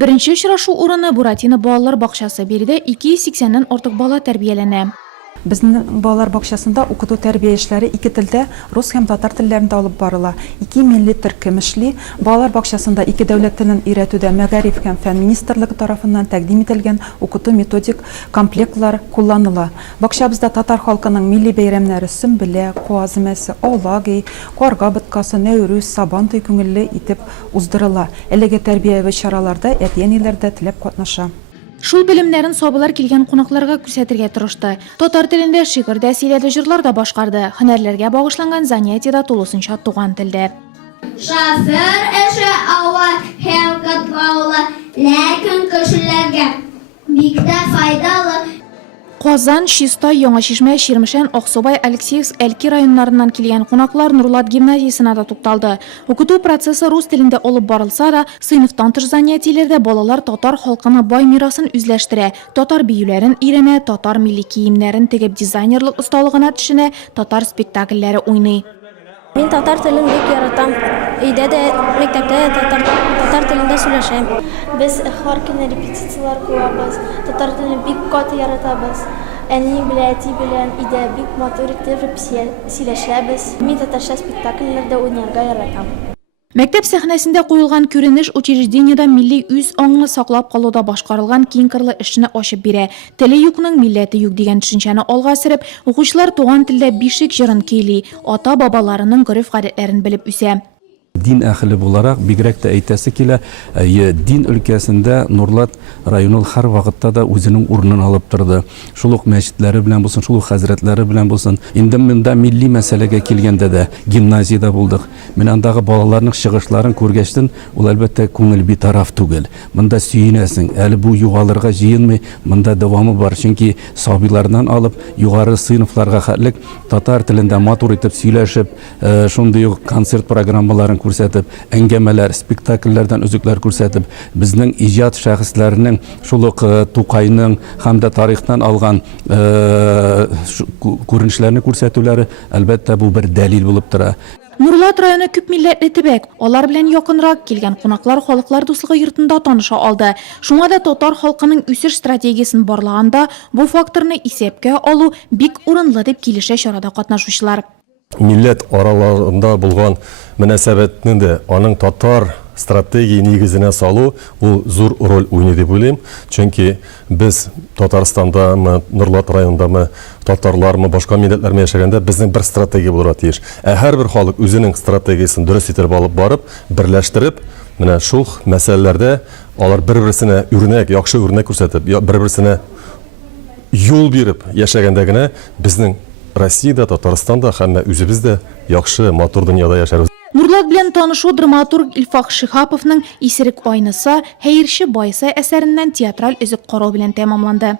Birinchi uchrashuv o'rni Buratina bolalar bog'chasi berida 280 dan ortiq bola tarbiyalana. Bizning bolalar bog'chasida o'qutuv tarbiya ishlari ikki tilda, rus ham tatar tillarida olib borila. 2 milliy turkimishli bolalar bog'chasida ikki davlat tilini o'rgatuvda Magarif ham fan ministrligi tomonidan taqdim etilgan o'qutuv metodik komplektlar qo'llanila. Bog'chamizda tatar xalqining milliy bayramlari Sumbula, Qo'azimasi, Olagi, Qorga bitkasi, Navro'z, Sabantoy ko'ngilli etib uzdirila. Elga tarbiyaviy charalarda etiyanilarda tilab qatnasha. Шул bilimlerin sobilar kelgan qo'noqlarga ko'rsatirga tirishdi. Tatar tilida shi'rda, siylarda jurlarda boshqardi. Hunarlarga bag'ishlangan zaniyatida to'lisincha tugan tilda. Shafir ishi avval xalqqa bog'li, lekin kishilarga bikda foydali. Qozon, Shistoy, Yangi-Shishma, Shirmishan, Oqsubay, Alekseyevsk, Elki rayonlaridan kelgan qo'noqlar Nurlat gimnaziyasida to'xtaldi. O'qutuv prosessi rus tilida olib borilsa da, sinfdan tır zaniyatlarda bolalar tatar xalqini boy merosini o'zlashtira, tatar biyularini o'rana, tatar milliy kiyimlarini tegib dizaynerlik ustaligini tishini, tatar spektakllari o'ynay. Men tatar tilini bek yaratam. Uyda da, maktabda tatar tilida so'rasham. Biz har kuni repetitsiyalar qilamiz. Tatar tilini bek qat yaratamiz. Ani bilati bilan uyda bek motor etib сөйләшәбез. Men tatarcha spektakllarda o'ynarga yaratam. Maktab sahnasida qo'yilgan ko'rinish учреждениеда milliy o'z ongni saqlab qoluvda boshqarilgan keng qirli ishni oshib bera. Tili yo'qning millati yo'q degan tushunchani olg'a surib, o'quvchilar tugan tilda beshik jirin keli, ota-bobalarining urf-odatlarini bilib o'sa. Din ahli olarak bigrak da aytasi kela, din ülkesinde Nurlat rayonul har vaqtda da o'zining o'rnini olib turdi. Shuluq masjidlari bilan bo'lsin, shuluq hazratlari bilan bo'lsin. Endi menda milliy masalaga kelganda da gimnaziyada bo'ldik. Men andagi bolalarning shig'ishlarini ko'rgachdan, u albatta ko'ngil betaraf tugil. Menda suyunasin, hali bu yuqorilirga jiyinmay, menda davomi bor. Chunki sobilardan olib yuqori sinflarga xatlik tatar tilida motor etib söylashib, shunday konsert programmalarini ko'rsatib, anglamalar, spektakllardan uzuklar ko'rsatib, bizning ijod shaxslarining shuluq To'qayning hamda tarixdan olgan ko'rinishlarini ko'rsatuvlari albatta bu bir dalil bo'lib turadi. Nurlat rayoni ko'p millatli tibak, ular bilan yaqinroq kelgan qo'noqlar xalqlar do'stligi yurtida tanisha oldi. Shunga da tatar xalqining o'sish strategiyasini borlaganda bu faktorni hisobga olib, bek o'rinli deb kelisha chorada qatnashuvchilar. Millet aralarında bulgan münasebetinin de onun tatar strateji negizine salı bu zor rol oynadı deb o'ylayman. Çünkü biz Tatarstanda mı, Nurlat rayonunda mı, Tatarlar mı, başka milletler mi yaşaganda bizning bir strategiya bo'ladi deyish. Her bir xalq o'zining strategiyasini durust etib olib borib, birlashtirib, mana shu masalalarda ular bir-birisine o'rnak, yaxshi o'rnak ko'rsatib, bir-birisine yo'l berib yashagandagina bizning Rossiyada, Tatarstanda hamma o'zimizda yaxshi motor dunyoda yashaymiz. Nurlat bilan tanishuv dramaturg Ilfoq Shihapovning Isirik oynasi, Xayrshi boyisi asaridan teatral uzuk qarov bilan tamomlandi.